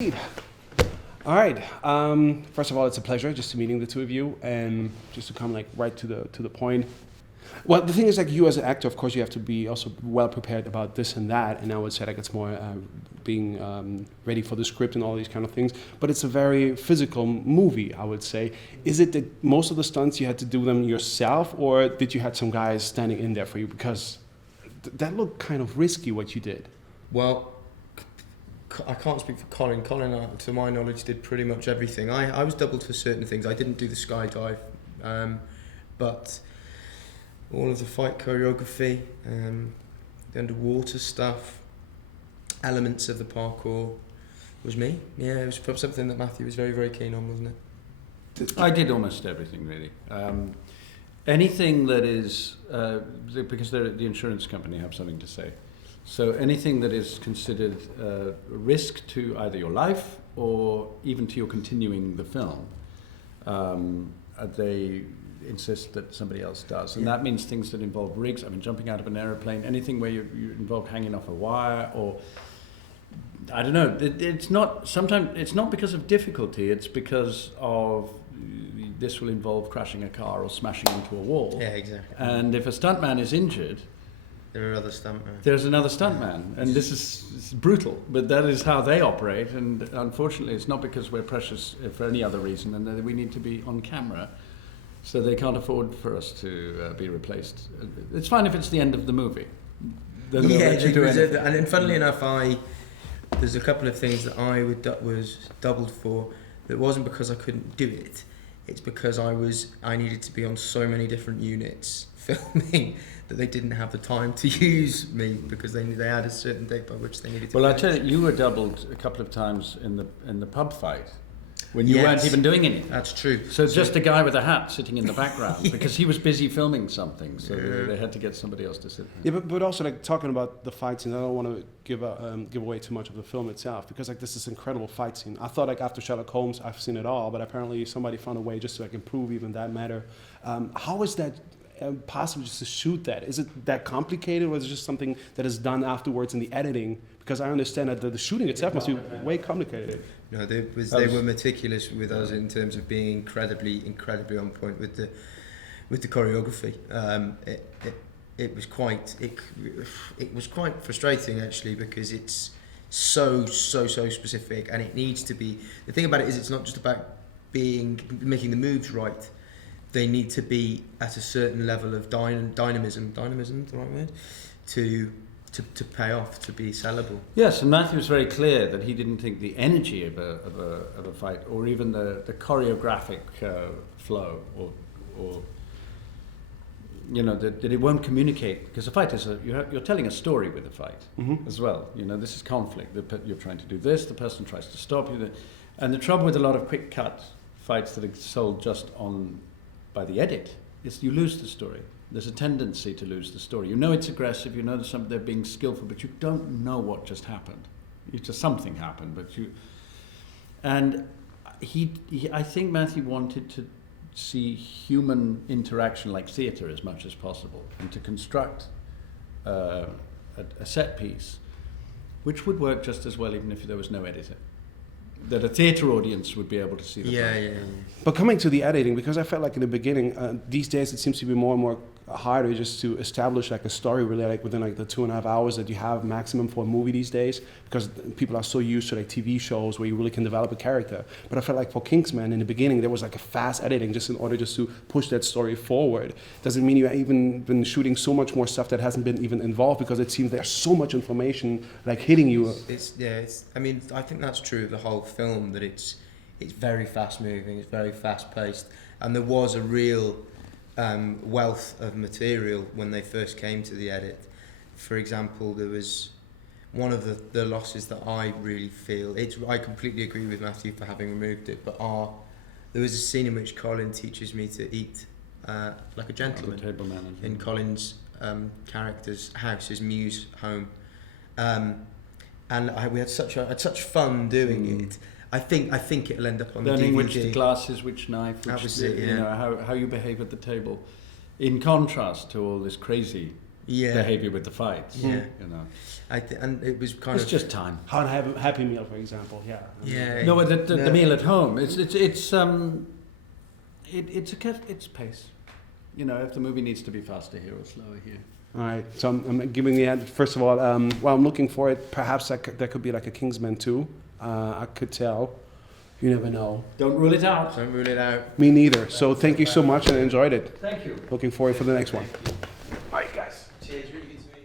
All right. First of all, it's a pleasure just meeting the two of you, and just to come right to the point. Well, the thing is, you as an actor, of course, you have to be also well prepared about this and that. And I would say it's more being ready for the script and all these kind of things. But it's a very physical movie, I would say. Is it that most of the stunts you had to do them yourself, or did you have some guys standing in there for you? Because that looked kind of risky what you did. Well, I can't speak for Colin. Colin, to my knowledge, did pretty much everything. I was doubled for certain things. I didn't do the skydive, but all of the fight choreography, the underwater stuff, elements of the parkour was me. Yeah, it was probably something that Matthew was very, very keen on, wasn't it? I did almost everything, really. Anything that is, because the insurance company have something to say. So anything that is considered a risk to either your life or even to your continuing the film, they insist that somebody else does. And that means things that involve rigs, jumping out of an aeroplane, anything where you're involved hanging off a wire, or I don't know, it's not because of difficulty, it's because of this will involve crashing a car or smashing into a wall. Yeah, exactly. And if a stuntman is injured, there are other stuntmen. There's another stuntman, and this is brutal, but that is how they operate. And unfortunately, it's not because we're precious for any other reason, and that we need to be on camera, so they can't afford for us to be replaced. It's fine if it's the end of the movie. And funnily enough, there's a couple of things that I was doubled for. That wasn't because I couldn't do it. It's because I needed to be on so many different units filming that they didn't have the time to use me because they had a certain date by which they needed to. Well, I tell you were doubled a couple of times in the pub fight when you weren't even doing anything. That's true. So just a guy with a hat sitting in the background because he was busy filming something, so they had to get somebody else to sit there. Yeah, but also talking about the fight scene, I don't want to give away too much of the film itself, because this is incredible fight scene. I thought after Sherlock Holmes, I've seen it all, but apparently somebody found a way just to improve even that matter. How is that possible just to shoot that? Is it that complicated, or is it just something that is done afterwards in the editing? Because I understand that the shooting itself must be way complicated. No, they were meticulous with us in terms of being incredibly on point with the choreography. It was quite frustrating actually, because it's so specific, and it needs to be. The thing about it is, it's not just about making the moves right. They need to be at a certain level of dynamism, the right word, to pay off, to be sellable. Yes, and Matthew was very clear that he didn't think the energy of a fight, or even the choreographic flow, or that it won't communicate, because a fight is you're telling a story with a fight as well. This is conflict. You're trying to do this, the person tries to stop you, and the trouble with a lot of quick cut fights that are sold just by the edit is you lose the story. There's a tendency to lose the story. It's aggressive, they're being skillful, but you don't know what just happened. Something happened, but I think Matthew wanted to see human interaction like theatre as much as possible, and to construct a set piece which would work just as well even if there was no editor. That a theatre audience would be able to see the film. Yeah. But coming to the editing, because I felt in the beginning, these days it seems to be more and more harder just to establish a story really within the 2.5 hours that you have maximum for a movie these days, because people are so used to TV shows where you really can develop a character. But I felt for Kingsman in the beginning there was a fast editing just in order just to push that story forward. Does it mean you have even been shooting so much more stuff that hasn't been even involved, because it seems there's so much information hitting you? I think that's true of the whole film, that it's very fast moving, it's very fast paced, and there was a real wealth of material when they first came to the edit. For example, there was one of the losses that I really feel, I completely agree with Matthew for having removed it, but there was a scene in which Colin teaches me to eat like a gentleman in Colin's character's house, his muse home, and we had such fun doing it. I think it'll end up on Learning the DVD. which glasses, which knife, how you behave at the table, in contrast to all this crazy behaviour with the fights. Yeah. You know, And it was kind it's of just time. How to have a Happy Meal, for example. Yeah. yeah. No, the No. meal at home. It's pace. You know, if the movie needs to be faster here or slower here. All right. So I'm giving the end. First of all, while I'm looking for it, perhaps there could be like a Kingsman 2. I could tell. You never know. Don't rule it out. Don't rule it out. Me neither. So thank you so much and I enjoyed it. Thank you. Looking forward for the next one. All right, guys. Cheers, really good to meet you.